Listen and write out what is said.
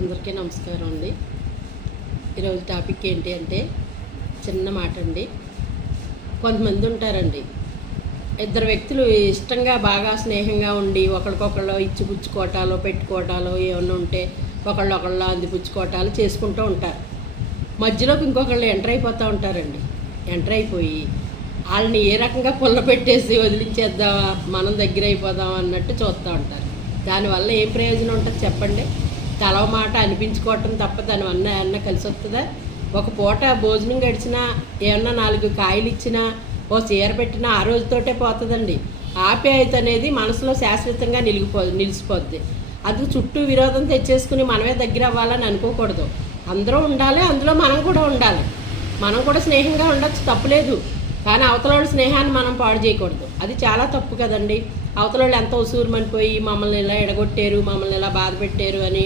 అందరికీ నమస్కారం అండి. ఈరోజు టాపిక్ ఏంటి అంటే చిన్న మాట అండి. కొంతమంది ఉంటారండి, ఇద్దరు వ్యక్తులు ఇష్టంగా బాగా స్నేహంగా ఉండి ఒకరికొకళ్ళు ఇచ్చిపుచ్చుకోవటాలు పెట్టుకోవటాలు ఏమన్నా ఉంటే ఒకళ్ళొకళ్ళు అందిపుచ్చుకోవటాలు చేసుకుంటూ ఉంటారు. మధ్యలోకి ఇంకొకళ్ళు ఎంటర్ అయిపోతూ ఉంటారండి. ఎంటర్ అయిపోయి వాళ్ళని ఏ రకంగా పుల్ల పెట్టేసి వదిలించేద్దామా, మనం దగ్గర అయిపోదామా అన్నట్టు చూస్తూ ఉంటారు. దానివల్ల ఏం ప్రయోజనం ఉంటుంది చెప్పండి? తలవ మాట అనిపించుకోవటం తప్ప దానివల్ల ఏమన్నా కలిసి వస్తుందా? ఒక పూట భోజనం గడిచినా ఏమన్నా 4 కాయలు ఇచ్చినా ఓ చీర పెట్టినా ఆ రోజుతోటే పోతుందండి. ఆప్యాయత అనేది మనసులో శాశ్వతంగా నిలిచిపోద్ది. అది చుట్టూ విరోధం తెచ్చేసుకుని మనమే దగ్గర అవ్వాలని అనుకోకూడదు. అందరూ ఉండాలి, అందులో మనం కూడా ఉండాలి. మనం కూడా స్నేహంగా ఉండొచ్చు, తప్పులేదు. కానీ అవతల వాళ్ళ స్నేహాన్ని మనం పాడు చేయకూడదు. అది చాలా తప్పు కదండి. అవతల వాళ్ళు ఎంతో ఉసూరుమనిపోయి మమ్మల్ని ఇలా ఎడగొట్టారు, మమ్మల్ని ఇలా బాధ పెట్టారు అని